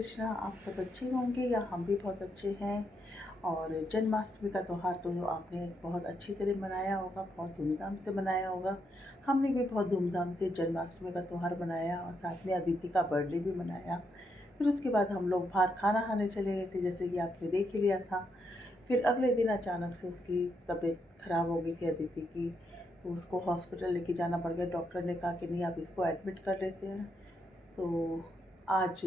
कृष्णा। आप सब अच्छे होंगे या हम भी बहुत अच्छे हैं। और जन्माष्टमी का त्यौहार तो आपने बहुत अच्छी तरह मनाया होगा, बहुत धूमधाम से मनाया होगा। हमने भी बहुत धूमधाम से जन्माष्टमी का त्यौहार मनाया और साथ में अदिति का बर्थडे भी मनाया। फिर उसके बाद हम लोग बाहर खाना खाने चले गए थे, जैसे कि आपने देख ही लिया था। फिर अगले दिन अचानक से उसकी तबीयत ख़राब हो गई थी अदिति की, तो उसको हॉस्पिटल लेके जाना पड़ गया। डॉक्टर ने कहा कि नहीं, आप इसको एडमिट कर लेते हैं। तो आज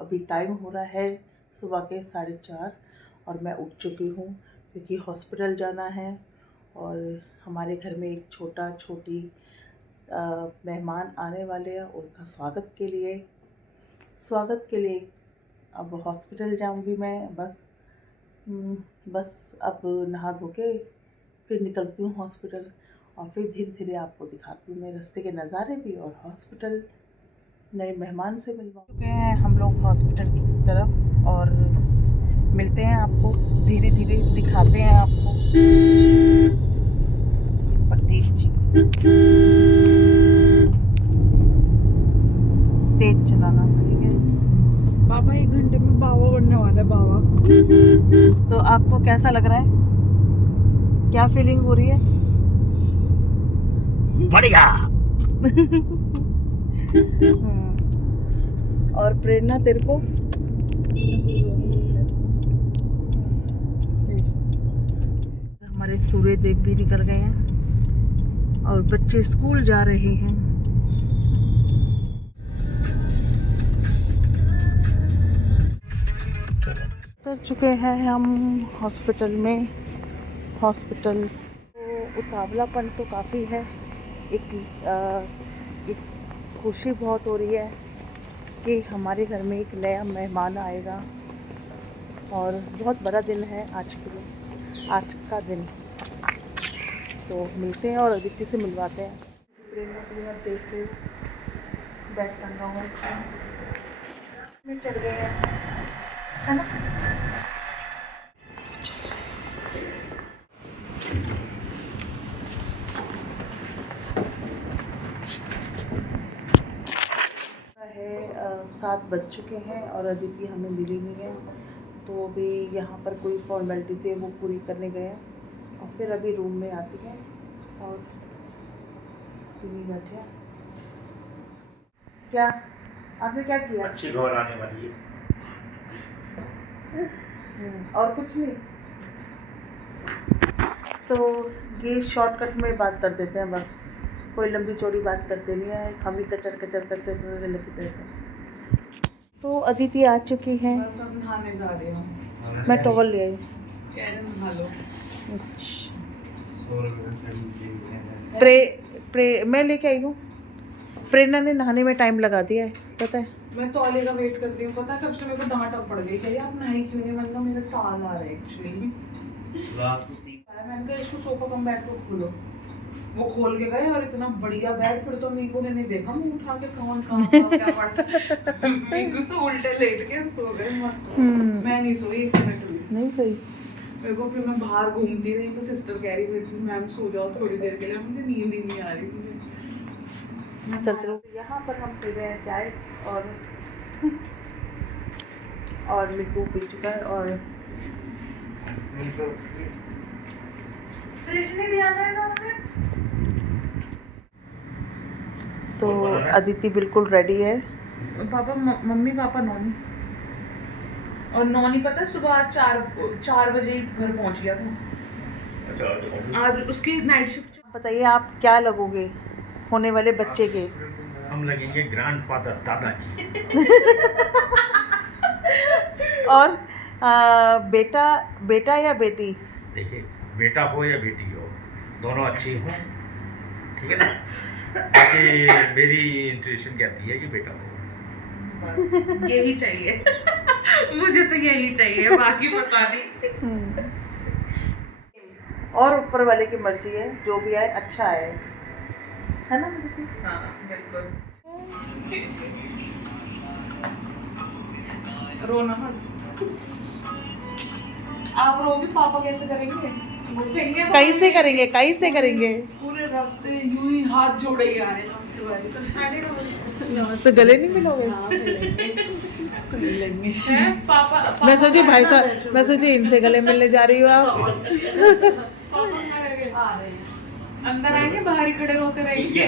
अभी टाइम हो रहा है सुबह के 4:30 और मैं उठ चुकी हूँ क्योंकि हॉस्पिटल जाना है। और हमारे घर में एक छोटी मेहमान आने वाले हैं, उनका स्वागत के लिए अब हॉस्पिटल जाऊँगी मैं। बस अब नहा धो के फिर निकलती हूँ हॉस्पिटल और फिर धीरे धीरे आपको दिखाती हूँ मैं रास्ते के नज़ारे भी और हॉस्पिटल नए मेहमान से मिलवा चुके हैं हम लोग हॉस्पिटल की तरफ और मिलते हैं आपको, धीरे धीरे दिखाते हैं आपको। प्रतीक जी तेज चलाना, ठीक है बाबा। 1 घंटे में बाबा बनने वाला है बाबा। तो आपको कैसा लग रहा है, क्या फीलिंग हो रही है? बढ़िया। और प्रेरणा तेरे को? हमारे सूर्य देव भी निकल गए हैं और बच्चे स्कूल जा रहे हैं। उतर चुके हैं हम हॉस्पिटल में। हॉस्पिटल तो उतावलापन तो काफ़ी है, एक खुशी बहुत हो रही है कि हमारे घर में एक नया मेहमान आएगा और बहुत बड़ा दिन है आज का दिन। तो मिलते हैं और अदिति से मिलवाते हैं। प्रेरणा को आप देख लो, बैग टंगा हुआ इसमें चढ़ गए हैं, है ना? तो चल रहे हैं। 7 बज चुके हैं और अदिति हमें मिली नहीं है, तो अभी यहाँ पर कोई फॉर्मेलिटी थी वो पूरी करने गए हैं और फिर अभी रूम में आती है और बैठे। क्या आपने क्या किया? अच्छी खबर आने वाली है। और कुछ नहीं, तो ये शॉर्टकट में बात कर देते हैं, बस कोई लंबी चौड़ी बात करते नहीं है, हम ही कचर लगते हैं। तो अदिति आ चुकी है, नहाने जा रही हूँ। मैं टॉवल ले आई। कह रहे नहा लो। मैं लेके आई हूँ। प्रेरणा ने नहाने में टाइम लगा दिया है, पता है। मैं तौले का वेट कर रही हूँ, पता है कब से मेरे को डांट पड़ गई। कह रही आप नहाई क्यों नहीं? मैंने कहा मेरे टाल आ रहे हैं एक्चुअली। मैंने कहा इसको सोफा कम बैठ को खोलो, वो खोल के गए और इतना बढ़िया बैग। फिर तो मेरे को नहीं देखा मुंह उठा के कौन क्या पड़ा। मेरे को तो उल्टे लेट के सो गए मस्त। मैं नहीं सोई 1 मिनट भी नहीं सही। मेरे को फिर मैं बाहर घूमती रही तो सिस्टर कह रही थी मैम सो जाओ थोड़ी देर के लिए। मुझे नींद ही नहीं आ रही थी। चलते रहो। यहाँ पर हम पी रहे हैं चाय और मिकू पी चुका है और फ्रिज नहीं ध्यान है ना हमने। तो अदिति बिल्कुल रेडी है। पापा मम्मी पापा नौनी और नौनी पता है सुबह 4 बजे ही घर पहुंच गया था। आज उसकी नाइट शिफ्ट। बताइए आप क्या लगोगे होने वाले बच्चे के? हम लगेंगे ग्रैंडफादर, दादाजी। और बेटा या बेटी? देखिए, बेटा हो या बेटी हो, दोनों अच्छी हो, ठीक है ना। बाकी मेरी इंट्यूशन कहती है कि बेटा हो। यही चाहिए। मुझे तो यही चाहिए, बाकी पता नहीं। और ऊपर वाले की मर्जी है, जो भी आए अच्छा है ना दीदी? हाँ बिल्कुल। रोना मत। आप रोगे पापा कैसे करेंगे? कैसे करेंगे पूरे रास्ते यूं ही हाथ जोड़े ही आ रहे हैं। तो गले नहीं मिलोगे? हैं पापा मैं सोची भाई साहब, मैं सोची इनसे गले मिलने जा रही हूँ आप। पापा कहाँ रह गए? अंदर आएंगे, बाहर ही खड़े होते रहेंगे।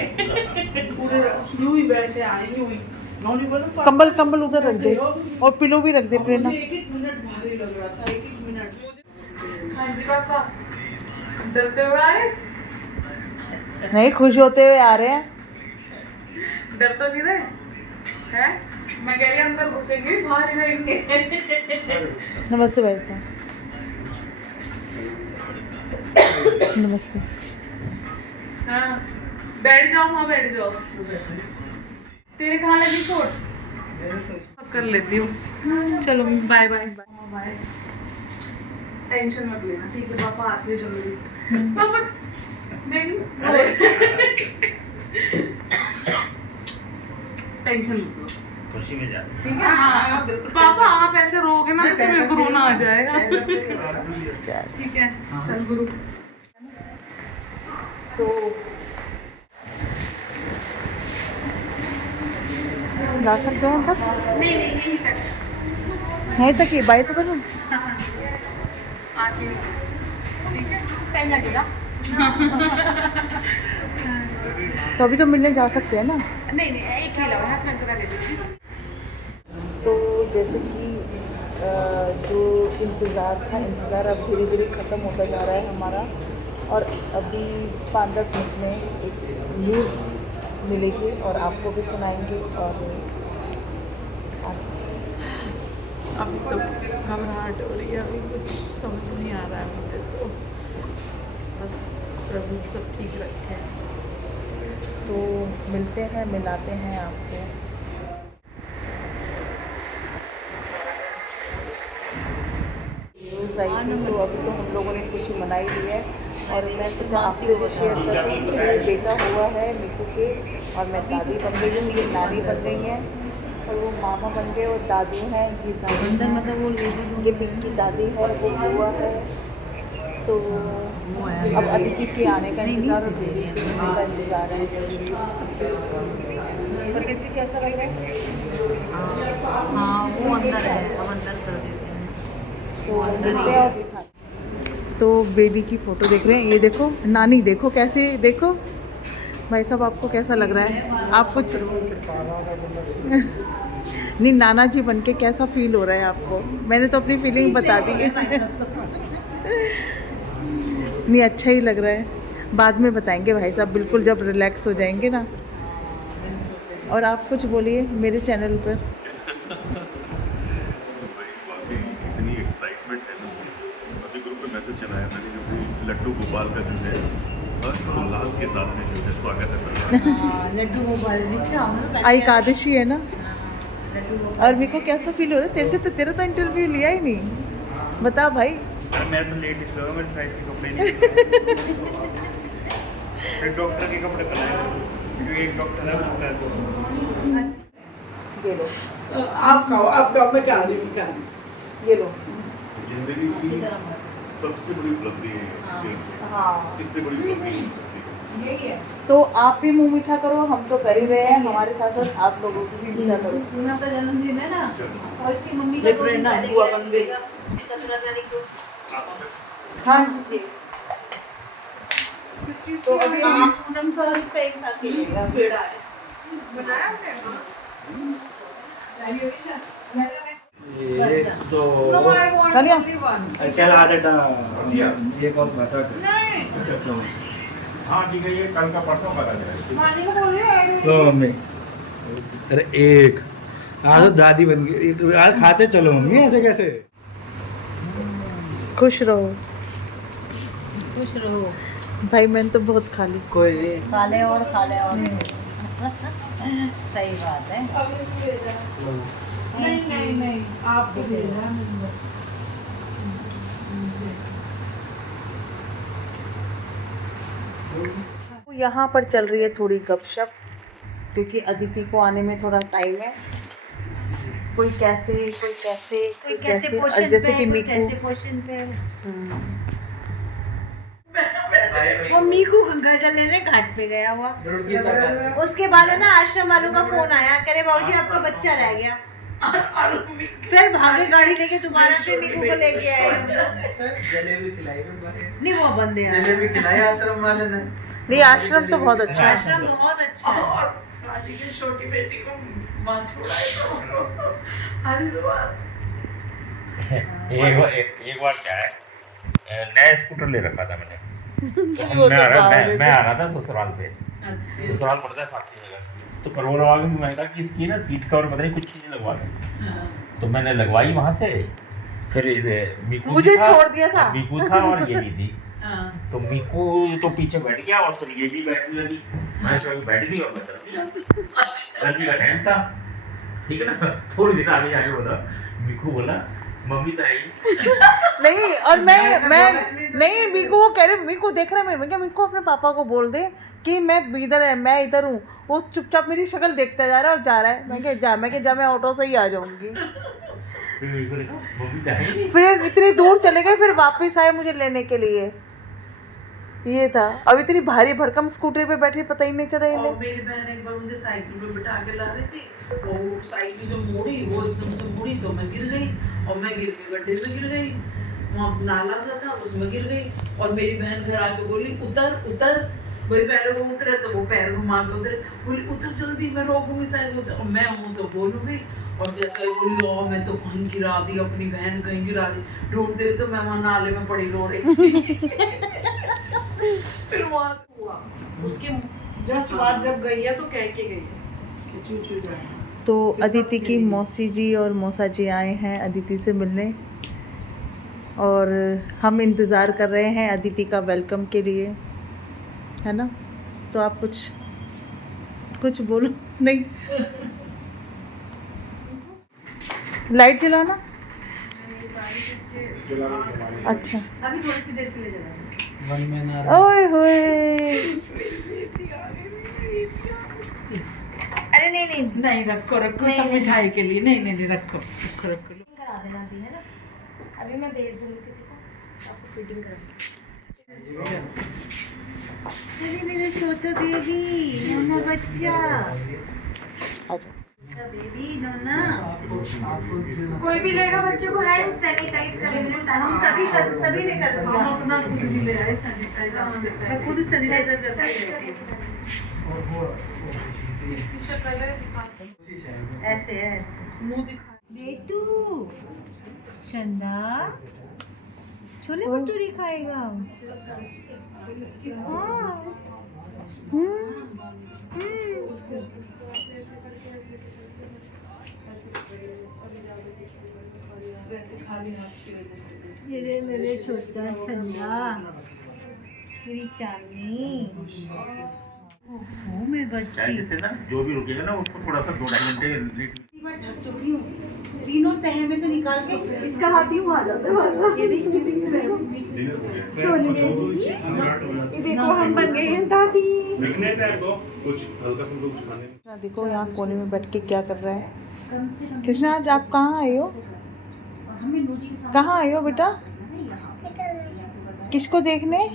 पूरे यूं ही बैठे आए यूं ही। नौनी बोलो कंबल कंबल उधर रख दे और पिलो भी रख दे प्रेरणा। मुझे 1-1 मिनट भारी लग रहा था, 1-1 मिनट। हाँ जी पापा, डरते हुए आ रहे? नहीं, खुश होते हुए आ रहे हैं। डर तो नहीं रहे हैं? मैं कह रही अंदर घुसेंगे, बाहर ही रहेंगे। नमस्ते भाई साहब। नमस्ते। हाँ, बैठ जाओ, वहाँ बैठ जाओ। तेरे कहाँ लगी चोट? कर लेती हूँ। चलो बाय बाय बाय। टेंशन मत लेना, ठीक है पापा आते हैं जल्दी। पापा नहीं, टेंशन मत लो, खुशी में जा ठीक है? हाँ पापा, आप ऐसे रोगे ना तो मेरे को रोना आ जाएगा। ठीक है, चल गुरु। तो जा सकते हैं तक? नहीं यहीं तक। यहीं तक ही बाय तो करूँ? आके ठीक है, टाइम लगेगा। तो अभी तो मिलने जा सकते हैं ना? नहीं एक ही लो, हस्बैंड को दे दीजिए। तो जैसे कि जो इंतज़ार अब धीरे धीरे ख़त्म होता जा रहा है हमारा, और अभी 5-10 मिनट में एक न्यूज़ मिलेगी और आपको भी सुनाएंगे। और अभी तो घबराहट हो रही है, अभी कुछ समझ नहीं आ रहा है मुझे तो। बस प्रभु सब ठीक रखे। तो मिलते हैं, मिलाते हैं आपको। न्यूज़ आई थी तो अभी तो हम लोगों ने खुशी मनाई ली है, और मैं सोचा आपसे भी शेयर कर दूँ कि मेरा बेटा हुआ है मीकू के, और मैं दादी बन गई हूँ, ये नानी बन गई हैं, और वो मामा बन गए, और दादी हैं, ये दादी हैं, मतलब वो ये पिंकी दादी है, वो बुआ है। तो अब अदिति के आने का इंतज़ार और दीदी के आने का इंतज़ार है। प्रगति जी कैसा लग रहा है? हाँ वो अंदर है, हम अंदर कर देते हैं। तो मिलते हैं और दिखाते। तो बेबी की फ़ोटो देख रहे हैं, ये देखो नानी, देखो कैसे, देखो भाई साहब आपको कैसा लग रहा है? आप कुछ नहीं, नाना जी बनके कैसा फील हो रहा है आपको? मैंने तो अपनी फीलिंग बता दी है। नहीं, अच्छा ही लग रहा है, बाद में बताएंगे भाई साहब, बिल्कुल जब रिलैक्स हो जाएंगे ना। और आप कुछ बोलिए मेरे चैनल पर। इतनी एक्साइटमेंट है ना, अभी ग्रुप पे मैसेज चलाया था कि जो लड्डू गोपाल का जो है बस उल्लास के साथ में जो है स्वागत है। लड्डू गोपाल जी का हम लोग आज एकादशी है ना, लड्डू और मेरे को कैसा फील हो रहा है? तेरे तो इंटरव्यू लिया ही नहीं, बता भाई। मैं तो लेट इसलिए मेरे साइज के कपड़े नहीं फिर डॉक्टर के कपड़े पहनाए, जो एक डॉक्टर है वो ये लो, आप खाओ, मैं खा रही हूँ। ये लो। जिंदगी की सबसे बड़ी उपलब्धि है, हाँ, इससे बड़ी उपलब्धि नहीं हो सकती। यही है। तो आप भी मुंह मीठा करो, हम तो कर ही रहे हैं, हमारे साथ साथ आप लोगों को भी मीठा करो। पूनम का जन्मदिन है ना, और इसकी मम्मी का ये प्रेरणा बुआ बन गई। 17 तारीख को। हाँ जी। तो अभी हाँ, पूनम का और इसका एक साथ खेलेगा। पेड़ा है। ये तो चलिए चल आदत ये कौन भाषा हाँ ठीक है, ये कल का परसों करा जाए। लो मम्मी, अरे एक आज तो दादी बन गई, एक आज खाते चलो मम्मी, ऐसे कैसे? खुश रहो खुश रहो, भाई, मैंने तो बहुत खा ली। कोई नहीं। खा ले और सही बात है। नहीं आप भी ले लेना। तो यहाँ पर चल रही है थोड़ी गपशप, क्योंकि अदिति को आने में थोड़ा टाइम है। कोई कैसे कोई कैसे और पोषण जैसे पे, कि कोई मीकू। कैसे पोषण पे। वो मीकू गंगा जल लेने घाट पे गया हुआ। उसके बाद है ना आश्रम वालों का फोन आया, कह रहे बाबूजी आपका बच्चा रह गया। फिर भागे गाड़ी लेके दोबारा फिर मीकू को लेके आए। जलेबी खिलाई नहीं वो बंदे हैं। जलेबी खिलाई आश्रम वाले ने। नहीं आश्रम तो बहुत अच्छा है। आश्रम बहुत अच्छा है। और राजी की छोटी बेटी को मां छोड़ाए तो हरिद्वार। एक बार क्या है, नया स्कूटर ले रखा था मैंने। तो वो मैं तो आ रहा बाहर मैं आ रहा था ससुराल से। ससुराल पड़ता है 87 नगर। तो करोड़ा वाले में मैंने कहा कि इसकी ना सीट कवर पता नहीं कुछ चीज़ें लगवा दें। तो मैंने लगवाई वहाँ से। फिर इसे मीकू मुझे था, छोड़ दिया था। मीकू था और ये भी थी। तो मीकू तो पीछे बैठ गया और फिर ये भी बैठने लगी। मैं तो बैठ गई और मैं चल दिया। गर्मी का टाइम था, ठीक है ना। थोड़ी देर आगे जाके बोला, मीकू बोला मम्मी तो आई नहीं। और मैं नहीं, मीकू वो कह रहे, मीकू देख रहा है। मैं क्या मीकू अपने पापा को बोल दे कि मैं इधर हूँ। वो चुपचाप मेरी शक्ल देखता जा रहा है और जा रहा है। मैं क्या मैं ऑटो से ही आ जाऊंगी। फिर मीकू ने कहा मम्मी तो आई नहीं। फिर इतनी दूर चले गए, फिर वापस आए मुझे लेने के लिए। ये था। अब इतनी भारी भरकम स्कूटर पे बैठी, पता ही नहीं चला और इन्हें। मेरी बहन एक बार मुझे साइकिल पे बिठा के ला रही थी। वो साइकिल जो मोड़ी वो एकदम से मुड़ी तो मैं गिर गई और मैं गिर के गड्ढे में गिर गई। वहाँ नाला सा था उसमें गिर गई और मेरी बहन घर आके बोली उतर उतर। मेरी पहले वो उतरे तो वो पैर घुमा के उतरे, बोली उतर जल्दी मैं रोकूंगी साइकिल उतर। और मैं हूँ तो बोलूँगी और जैसे ही बोली ओ मैं तो कहीं गिरा दी अपनी बहन, कहीं गिरा दी। ढूंढते हुए तो मैं वहाँ नाले में पड़ी रो रही थी। फिर वहाँ हुआ उसके जस्ट बाद जब गई है तो कह के गई है कि चू चू जाए। तो अदिति की मौसी जी और मौसा जी आए हैं अदिति से मिलने, और हम इंतज़ार कर रहे हैं अदिति का वेलकम के लिए, है ना। तो आप कुछ बोलो। नहीं, लाइट जलाना। अच्छा, अभी थोड़ी सी देर के लिए जलाएंगे। ओए होए। अरे नहीं नहीं नहीं रखो रखो नहीं, सब नहीं। मिठाई के लिए। नहीं नहीं नहीं रखो रखो रखो। करा देना दी है ना। अभी मैं भेज दूंगी किसी को, आपको फिटिंग कर। अरे मेरा छोटा बेबी नोना बच्चा, बेबी नोना। कोई भी लेगा बच्चे को हैंड सैनिटाइज करेंगे। हम सभी ने कर दिया। हम अपना खुद भी ले आए सैनिटाइजर। मैं खुद सैनिटाइजर करती ऐसे ऐसे। मुंह दिखा। बेटू चंदा छोले भटूरे खाएगा। हाँ। ये मेरे छोटा चंदा, मेरी चांदनी। ओहो मेरे बच्ची। जैसे ना जो भी रुकेगा ना उसको थोड़ा सा 2-2.5 घंटे लेट। मैं थक चुकी हूँ। तीनों तह में से निकाल के इसका हाथ ही आ जाता है। ये देखो हम बन गए हैं दादी। कुछ हल्का फुल्का कुछ खाने। देखो यहाँ कोने में बैठ के क्या कर रहा है कृष्णा। आज आप कहाँ आए हो? कहाँ आए हो बेटा? किसको देखने?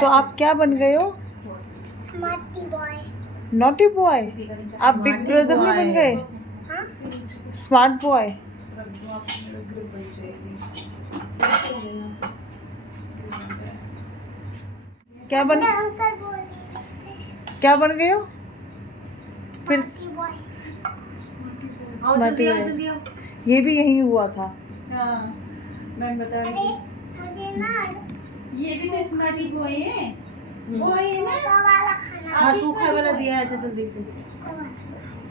तो आप क्या बन गए हो? Naughty boy. आप बिग ब्रदर नहीं बन गए? Smart boy. क्या बन गए हो फिर? आओ जल्दी आओ जल्दी आओ। ये भी यही हुआ था। हाँ मैं बता रही थी। ये भी तो स्मार्टी बॉय है। बॉय है ना। हाँ सूखा वाला दिया है। जल्दी से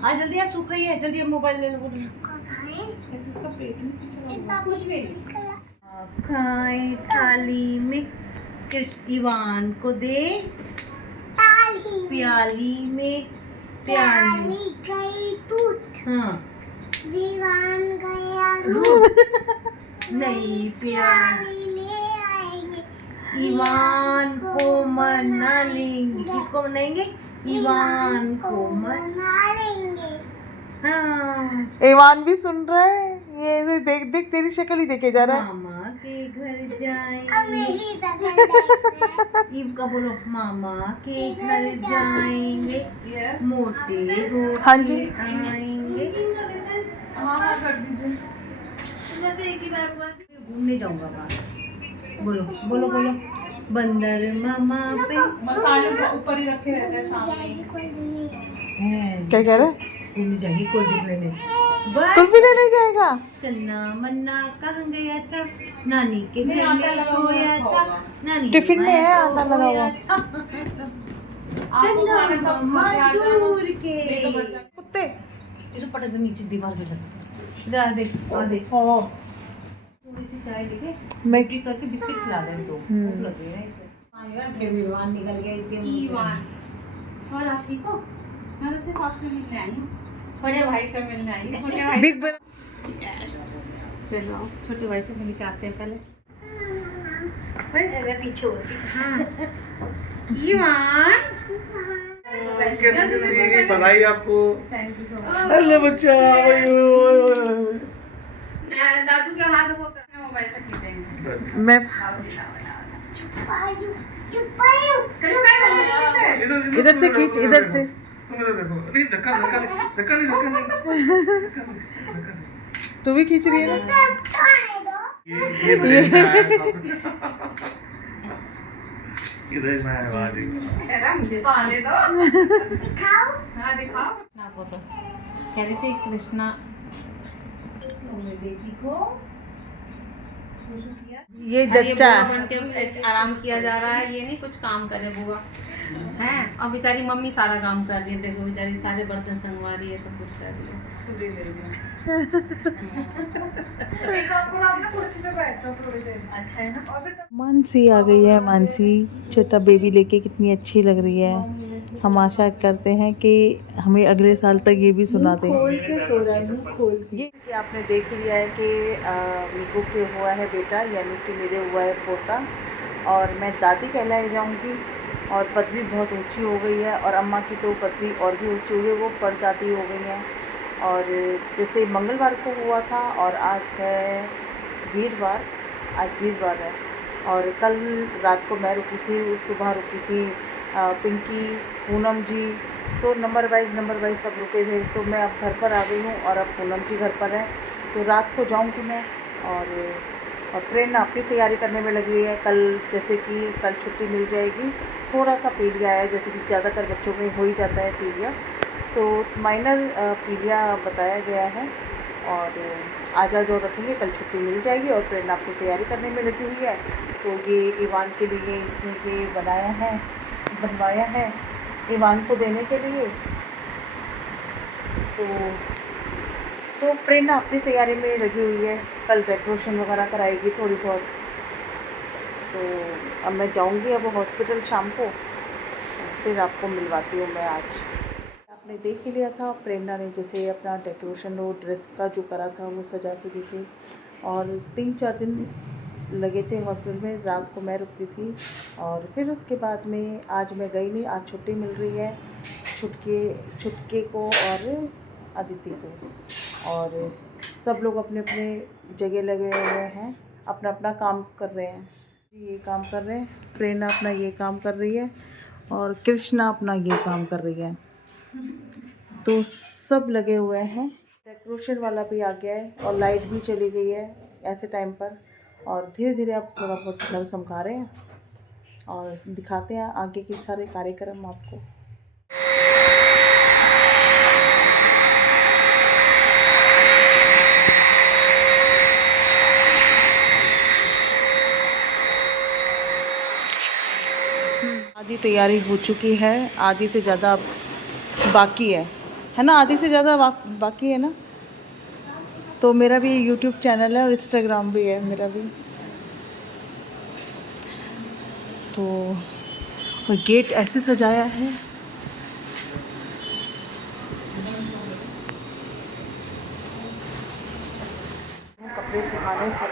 आ जल्दी आ। सूखा ही है। जल्दी मोबाइल ले लो। ऐसे इसका पेट में कुछ भी नहीं खाए। थाली में कृष्ण इवान को दे। प्याली में प्याली गई दूध। हाँ दीवान गया नहीं प्याली ले आएंगे। ईवान को मना लेंगे। किसको मनाएंगे? ईवान को मना लेंगे। हाँ ईवान भी सुन रहा है। ये देख देख तेरी शक्ल ही देखे जा रहा है। मामा के घर जाएंगे। अब मेरी तरफ ईब का बोलो, मामा के घर जाएंगे, यस मोटे होके हाँ जी। आएंगे। हाँ कर दीजिए। बस एक ही बार घूमने जाऊंगा बाहर। बोलो बोलो बोलो, बंदर मामा पे मसाले ऊपर ही रखे रहते हैं सामने ही। हैं। क्या कह रहा है? घूमने जाएगी कोई दिख लेने। बस कुल्फी लेने जाएगा? चन्ना मन्ना कहाँ गया था, नानी के नहीं, घर आटा में लगा हुआ सोया रखा था, होगा। नानी टिफिन में है माया आटा को लगा खोया हुआ। था। आपको चन्ना खाने का मम्मा मजा आ जाना। दूर के नहीं तो बच्चा कुत्ते। इसे पटक दे नीचे दीवार पे रख। इधर आ देख आ देख। थोड़ी सी चाय लेके मैं मैगी करके बिस्किट खिला दे दो। भूख लग रही है इसे। यार फिर विमान निकल गया इसके मुंह से। ईवान। और आप ठीक हो? मैं तो सिर्फ आपसे मिलने आई हूँ, बड़े भाई से मिलने आई हूँ। छोटे भाई बिग चलो छोटे भाई से मिल के आते हैं पहले। अरे पीछे होती। हाँ ईवान बधाई आपको। Thank you so much. Hello बच्चा। दादू के हाथ को करना मोबाइल से खींचेंगे। मैं इधर से खींच, इधर से। नहीं धक्का धक्का नहीं, धक्का नहीं, धक्का नहीं, धक्का नहीं। तू भी खींच रही है ना? ये देख रहा है सब। ये देख मैं वाली। मुझे पाने दो। दिखाओ। हाँ दिखाओ। कृष्णा को तो कह रहे थे कृष्णा मेरी बेटी को ये अरे जच्चा बुआ बन के आराम किया जा रहा है, ये नहीं कुछ काम करे बुआ हैं। और बेचारी मम्मी सारा काम कर रही है, देखो बेचारी सारे बर्तन संगवा रही है, सब कुछ कर रही है। खुद ही ले लिया। एक काम करो, आप ना कुर्सी पे बैठ जाओ थोड़ी देर। अच्छा है ना? और फिर मानसी आ गई है। मानसी छोटा बेबी लेके कितनी अच्छी लग रही है। हम आशा करते हैं कि हमें अगले साल तक ये भी सुना दें। खोल के सो रहा है, मुंह खोल के। ये कि आपने देख लिया है कि मीकू के हुआ है बेटा, यानी कि मेरे हुआ है पोता, और मैं दादी कहलाई जाऊंगी। और पदवी बहुत ऊंची हो गई है, और अम्मा की तो पदवी और भी ऊंची हो गई, वो परदादी हो गई हैं। और जैसे मंगलवार को हुआ था और आज है वीरवार, आज वीरवार है। और कल रात को मैं रुकी थी, सुबह रुकी थी पिंकी, पूनम जी, तो नंबर वाइज सब रुके थे। तो मैं अब घर पर आ गई हूँ और अब पूनम जी घर पर हैं, तो रात को जाऊँगी मैं। और प्रेरणा अपनी तैयारी करने में लगी हुई है। कल जैसे कि कल छुट्टी मिल जाएगी, थोड़ा सा पीलिया है, जैसे कि ज़्यादातर बच्चों में हो ही जाता है पीलिया, तो माइनर पीलिया बताया गया है। और आज और रखेंगे, कल छुट्टी मिल जाएगी। और प्रेरणा अपनी तैयारी करने में लगी हुई है। तो ये ईवान के लिए इसने ये बनवाया है ईवान को देने के लिए। तो प्रेरणा अपनी तैयारी में लगी हुई है, कल डेकोरेशन वगैरह कराएगी थोड़ी बहुत। तो अब मैं जाऊंगी अब हॉस्पिटल शाम को, फिर आपको मिलवाती हूँ मैं। आज आपने देख ही लिया था, प्रेरणा ने जैसे अपना डेकोरेशन और ड्रेस का जो करा था वो सजा सुजी थी। और 3-4 दिन लगे थे हॉस्पिटल में, रात को मैं रुकती थी। और फिर उसके बाद में आज मैं गई नहीं, आज छुट्टी मिल रही है छुटके को और अदिति को। और सब लोग अपने अपने जगह लगे हुए हैं, अपना अपना काम कर रहे हैं। ये काम कर रहे हैं, प्रेरणा अपना ये काम कर रही है, और कृष्णा अपना ये काम कर रही है। तो सब लगे हुए हैं। डेकोरेशन वाला भी आ गया है और लाइट भी चली गई है ऐसे टाइम पर। और धीरे धीरे अब थोड़ा बहुत घर संभाल रहे हैं और दिखाते हैं आगे के सारे कार्यक्रम आपको। आधी तैयारी हो चुकी है, आधी से ज़्यादा बाकी है ना? आधी से ज़्यादा बाकी है ना? तो मेरा भी यूट्यूब चैनल है और इंस्टाग्राम भी है मेरा भी। तो गेट ऐसे सजाया है, कपड़े सुखाने छत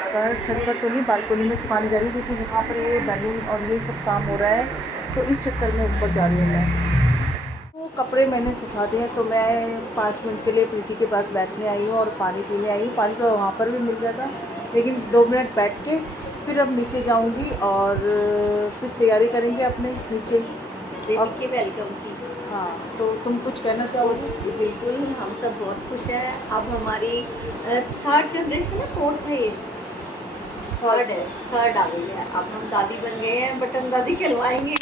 पर तो नहीं, बालकनी में सुखाने जा रही हूँ, क्योंकि वहाँ पर ये बैलून और ये सब काम हो रहा है। तो इस चक्कर में ऊपर जा रही हूँ मैं। तो कपड़े मैंने सुखा दिए, तो मैं 5 मिनट के लिए प्रीति के पास बैठने आई हूँ और पानी पीने आई हूँ। पानी तो वहाँ पर भी मिल जाता, लेकिन 2 मिनट बैठ के फिर अब नीचे जाऊंगी और फिर तैयारी करेंगे अपने नीचे। बेबी के वेलकम की। हाँ, तो तुम कुछ कहना चाहोगे? बिल्कुल, हम सब बहुत खुश हैं। अब हमारी 3rd जनरेशन है, 4th है ये, 3rd है, 3rd आ गई है। अब हम दादी बन गए हैं, बट हम दादी कहलवाएंगे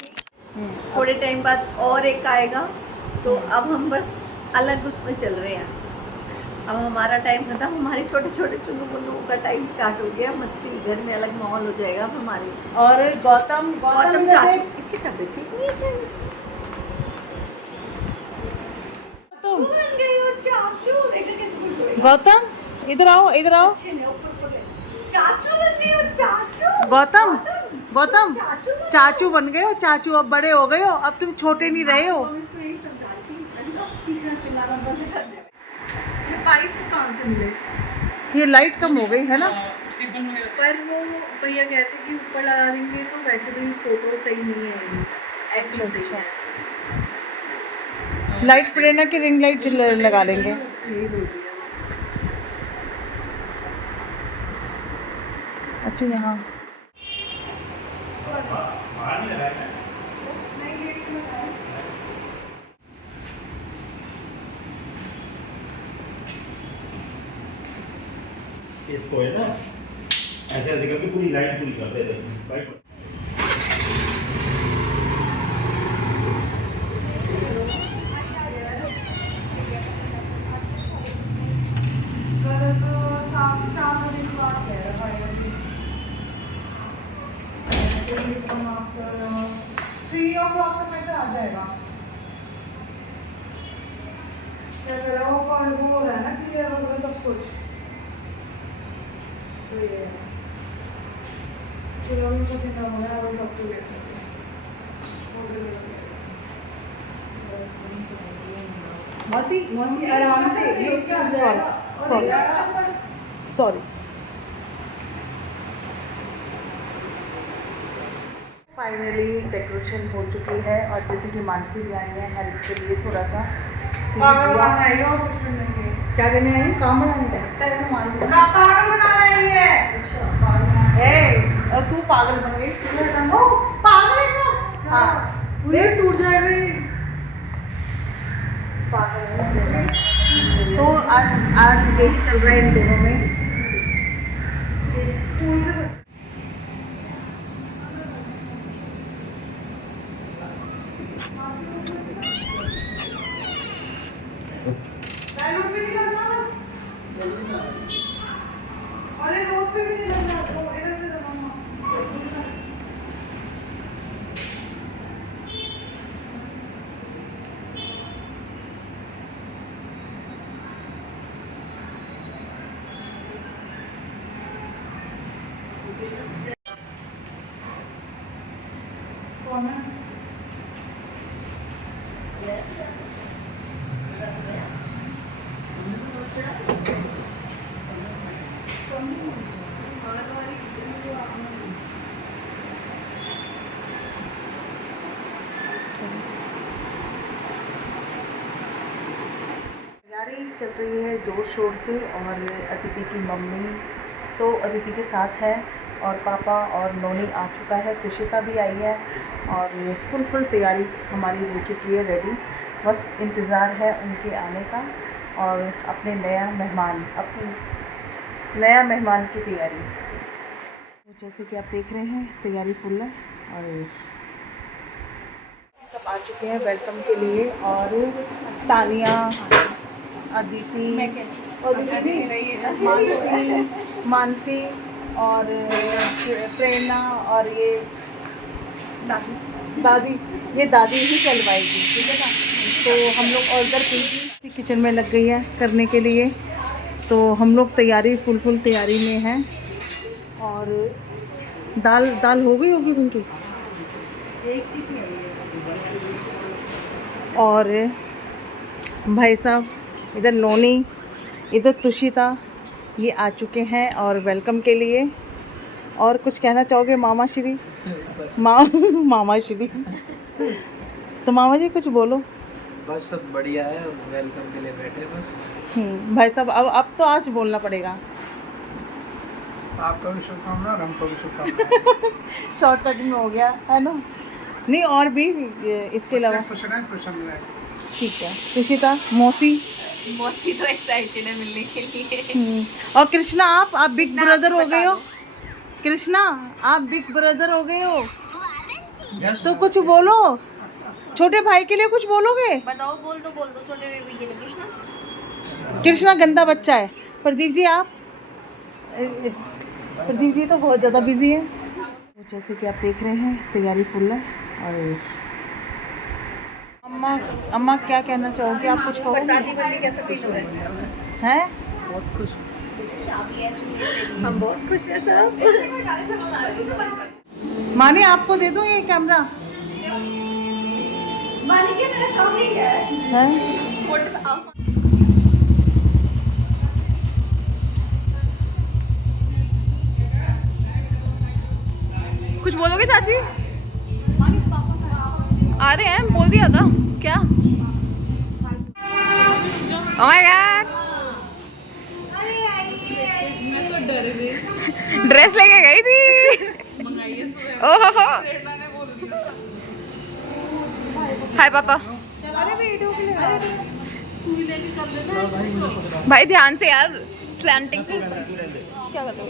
थोड़े टाइम बाद और एक आएगा, तो अब हम बस अलग उसमें चल रहे हैं। अब हमारा टाइम खत्म, हमारे छोटे छोटे चुन्नू मुन्नू का टाइम स्टार्ट हो गया। मस्ती, घर में अलग माहौल हो जाएगा अब हमारे। और गौतम चाचू, इसकी तबीयत ठीक नहीं है। तुम बन गई हो चाचू, देखो कैसे खुश हुए। गौतम इधर आओ, इधर आओ। अच्छे में ऊपर ले। चाचू बन गई हो चाचू। गौतम गौतम चाचू बन चाचू बन गए हो, चाचू अब बड़े हो गए हो, अब तुम छोटे नहीं रहे हो। हम इसको यही समझा रही थी, अरे अब चीखना चिल्लाना बंद कर दे। ये पाइप कहाँ से मिले? ये लाइट कम हो गई है ना। पर वो भैया कहते कि ऊपर लगा देंगे तो वैसे भी फोटो सही नहीं आएगी, ऐसे ही सही है। लाइट प्रेरणा की रिंग लाइट लगा लेंगे। यही बोल रही है। अच्छा, यहाँ इसको है ना ऐसे ऐसे करके पूरी लाइन पूरी कर देते हैं राइट। मौसी मौसी आराम से, ये टूट जाएगा। Sorry sorry. फाइनली डेकोरेशन हो चुकी है और जैसे कि मानसी भी आई है हेल्प के लिए थोड़ा सा। क्या करने आई? काम बनाने और तू पागल बन गई। पागल है तो हाँ, ये टूट जाएगा ये। तो आज यही चल रहा है इन दोनों में। तैयारी चल रही है जोर शोर से और अदिति की मम्मी तो अदिति के साथ है और पापा और नोनी आ चुका है, तुषिता भी आई है और फुल तैयारी हमारी हो चुकी है रेडी। बस इंतज़ार है उनके आने का और अपने नया मेहमान की तैयारी। तो जैसे कि आप देख रहे हैं तैयारी फुल है और सब आ चुके हैं वेलकम के लिए। और तानिया, अदिति मानसी और प्रेरणा और ये दादी ये दादी ही चलवाएगी, ठीक है ना। तो हम लोग और इधर पीजी किचन में लग गई है करने के लिए, तो हम लोग तैयारी फुल तैयारी में हैं। और दाल हो गई होगी उनकी, एक सीटी है। और भाई साहब इधर नोनी, इधर तुषिता ये आ चुके हैं और वेलकम के लिए। और कुछ कहना चाहोगे मामा श्री? मामा श्री तो मामा जी कुछ बोलो। बस सब बढ़िया है, वेलकम के लिए बैठे बस। भाई साहब अब तो आज बोलना पड़ेगा। आपको भी शुभकामना और हमको भी शुभकामना। शॉर्टकट में हो गया है ना। नहीं और भी इसके अलावा खुश रहें, प्रसन्न रहें। ठीक है। कृषिता मौसी मौसी तो एक्साइटेड है मिलने के लिए। और कृष्णा आप बिग ब्रदर हो गए हो। कृष्णा आप बिग ब्रदर हो गए हो तो कुछ बोलो, छोटे भाई के लिए कुछ बोलोगे? बताओ, बोल दो छोटे बेबी के लिए। कृष्णा कृष्णा गंदा बच्चा है। प्रदीप जी आप प्रदीप जी तो बहुत ज़्यादा बिजी है। जैसे कि आप देख रहे हैं तैयारी फुल है। और अम्मा क्या कहना चाहोगे? आप कुछ कहोगे? दादी बनने कैसा फील हो रहा है? हैं? बहुत खुश। हम बहुत खुश हैं सब। मानी आपको दे दूं ये कैमरा? मानी के मेरा काम ही क्या है? हैं? कुछ बोलोगे चाची? आ रहे हैं, बोल दिया था क्या? ओह माय गॉड, ड्रेस लेके गई थी। ओह हो, हाय पापा। भाई ध्यान से यार, स्लैंटिंग क्या कर रहे हो?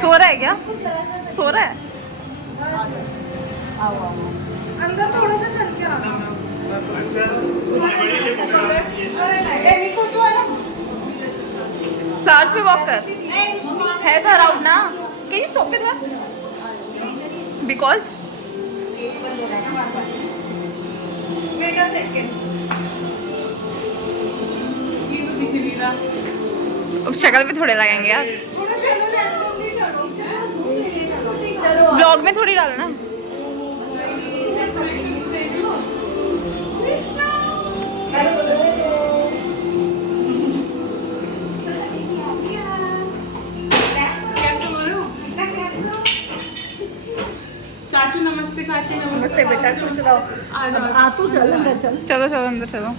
सो रहा है क्या? सो रहा है? अंदर थोड़ा सा चल के आना। फ्लावर्स पे वॉक कर। हेल्प हर आउट ना। Can you stop with that? Because अब शक्ल पे थोड़े लगेंगे यार, व्लॉग में थोड़ी डालना। चाची नमस्ते, चाची नमस्ते बेटा, खुश रहो। आ तू चल अंदर चल। चलो चलो अंदर चलो।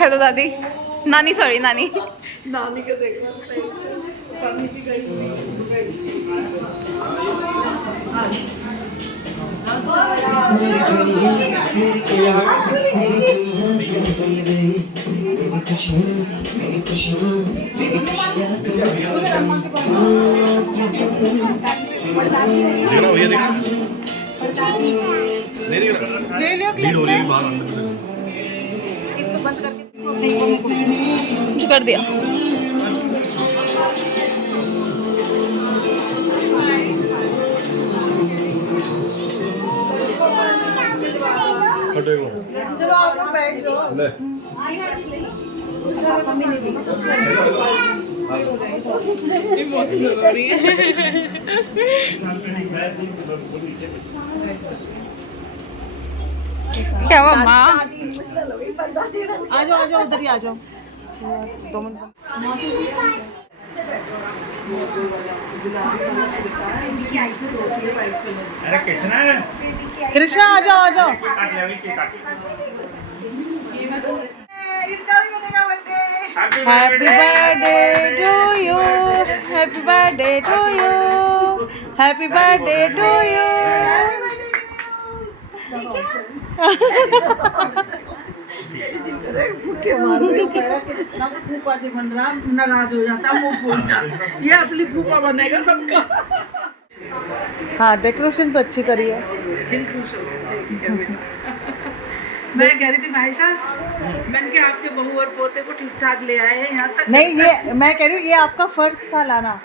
हेलो दादी, नानी, सॉरी नानी। नानी के देखना ले लियो इसको बंद करके कुछ कर दिया। चलो आप लोग बैठ जाओ। मम्मी ने दी। इमोशनल हो रही है। क्या हुआ माँ? आ जाओ उधर ही आ जाओ। 2 मिनट। अरे कृष्णा, कृष्णा आ जाओ। काट ले, अभी केक काट। इसका भी बनेगा birthday. Happy birthday to you, happy birthday to you, happy birthday to you. फूफा जी बन रहा नाराज हो जाता, मुंह फूल जाता। ये असली फूफा बनेगा सबका। हाँ डेकोरेशन तो अच्छी करी है। दिल खुश हो गया। मैं कह रही थी भाई साहब, मैंने कहा आपके बहू और पोते को ठीक ठाक ले आए हैं यहाँ तक। नहीं ये मैं कह रही हूँ ये आपका फर्ज था लाना,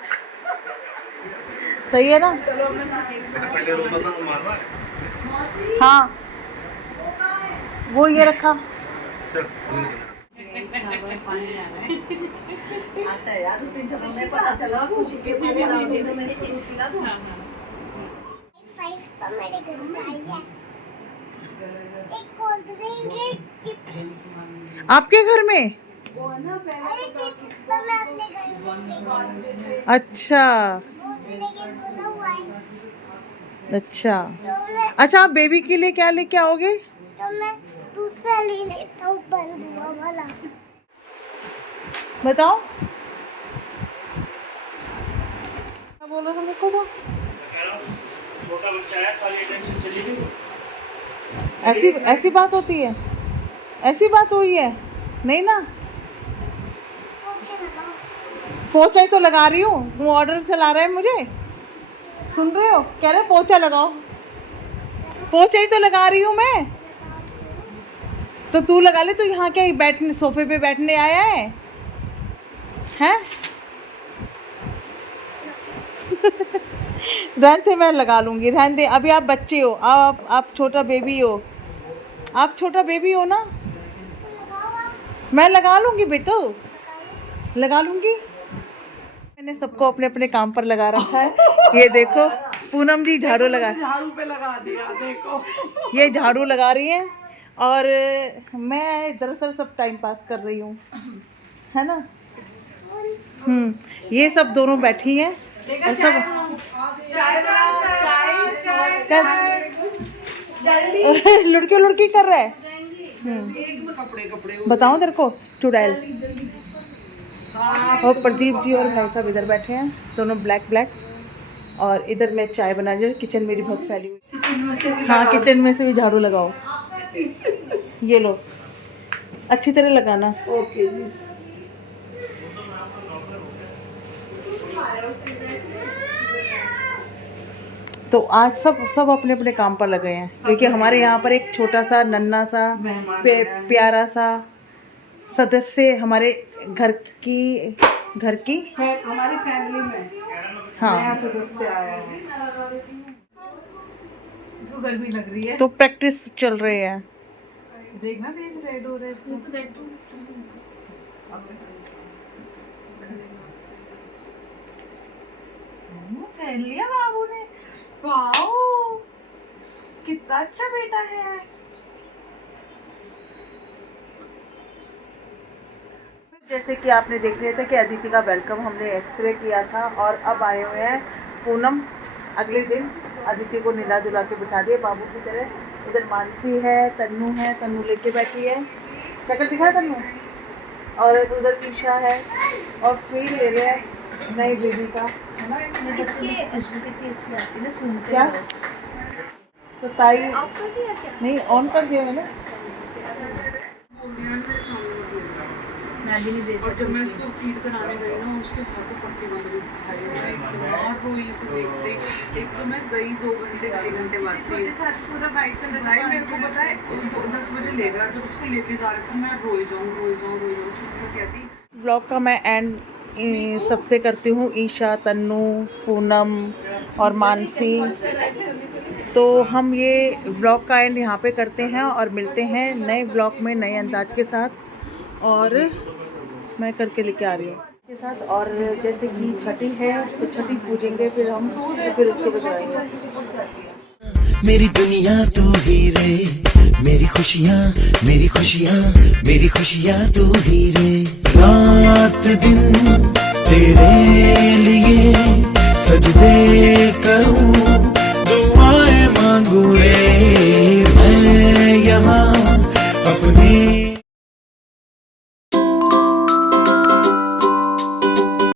सही है ना? हाँ वो ये रखा। आता है यार, उस दिन जब हमें पता चला कुछ के मैंने इसको दूध पिला दूं। साइज पर मेरे घर में आई है एक कोल्ड ड्रिंक, एक चिप्स। आपके घर में? अरे चिप्स तो मैं अपने घर में लेके अच्छा लेके बोला हुआ है। अच्छा तो मैं अच्छा, आप बेबी के लिए क्या लेके आओगे? तो मैं दूसरा ले लेता हूँ बंदूआ वाला। बताओ क्या बोल रहे थे मेरे को तो? छोटा बच्चा है, सारी अटेंशन चली गई। ऐसी बात होती है? ऐसी बात हुई है? नहीं ना, पोछा ही तो लगा रही हूँ। तुम ऑर्डर चला रहे हैं मुझे, सुन रहे हो? कह रहे पोछा लगाओ, पोछा ही तो लगा रही हूँ मैं। तो तू लगा ले। तो यहाँ क्या बैठने, सोफे पे बैठने आया है हैं? रहने दे, मैं लगा लूँगी, रहने दे। अभी आप बच्चे हो, आप छोटा बेबी हो, आप छोटा बेबी हो ना। मैं लगा लूँगी बेटो, लगा लूँगी। मैंने सबको अपने अपने काम पर लगा रखा है। ये देखो पूनम जी झाड़ू लगा, झाड़ू पे लगा दिया, देखो। ये झाड़ू लगा रही हैं और मैं दरअसल सब टाइम पास कर रही हूँ, है ना। ये सब दोनों बैठी हैं और सब लड़की लड़की कर रहा है। बताओ तेरे को चुड़ैल। और प्रदीप जी और भाई साहब इधर बैठे हैं, दोनों ब्लैक। और इधर मैं चाय बना रही हूँ। किचन मेरी बहुत फैली हुई। हाँ किचन में से भी झाड़ू लगाओ। ये लो, अच्छी तरह लगाना। ओके जी। तो आज सब अपने अपने काम पर लगे हैं, क्योंकि हमारे यहाँ पर एक छोटा सा नन्हा सा प्यारा सा सदस्य हमारे घर की हमारी फैमिली में हाँ नया सदस्य आया है। इसको गर्मी लग रही है तो प्रैक्टिस चल रही है। देखना फेस रेड हो रहा है इसका। पहन लिया बाबू ने। वाओ कितना अच्छा बेटा है। जैसे कि आपने देख रहे थे कि अदिति का वेलकम हमने इस तरह किया था, और अब आए हुए हैं पूनम। अगले दिन अदिति को नीला धुला के बिठा दिए बाबू की तरह। इधर मानसी है, तन्नू लेके बैठी है, शक्ल दिखा तन्नू। और उधर ईशा है और फील ले रहे हैं नई बेबी का, है ना। क्या तो ताई नहीं ऑन कर दिया मैंने। मैं भी नहीं दे और जब मैं उसको फीड कराने गई ना, उसके हाथ पे पट्टी बंद रही भाई, मैं इतना रोई इसे देखते। एक तो मैं गई 2 घंटे 2.5 घंटे बाद थी। पूरा वाइट कलर लाइव मेरे को पता है 10 बजे लेगा। जब उसको लेके जा रहे थे मैं रोई जाऊँ। सिस्टर कहती ब्लॉग का मैं एंड सबसे करती हूँ, ईशा, तन्नू, पूनम और मानसी। तो हम ये ब्लॉग का एंड यहाँ पे करते हैं और मिलते हैं नए ब्लॉग में नए अंदाज के साथ। और मैं करके लेके आ रही हूँ के साथ। और जैसे कि छठी है तो छठी पूजेंगे, फिर हम फिर उसको बजाएंगे। मेरी दुनिया तू ही रे, मेरी खुशियाँ मेरी खुशियाँ तू ही रे। रात दिन तेरे लिए